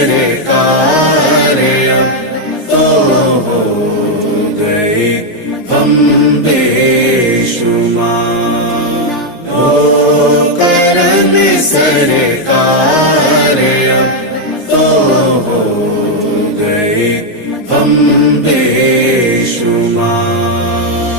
سرکار اب تو ہو گئے ہم بے شمار، ہو کرم سرکار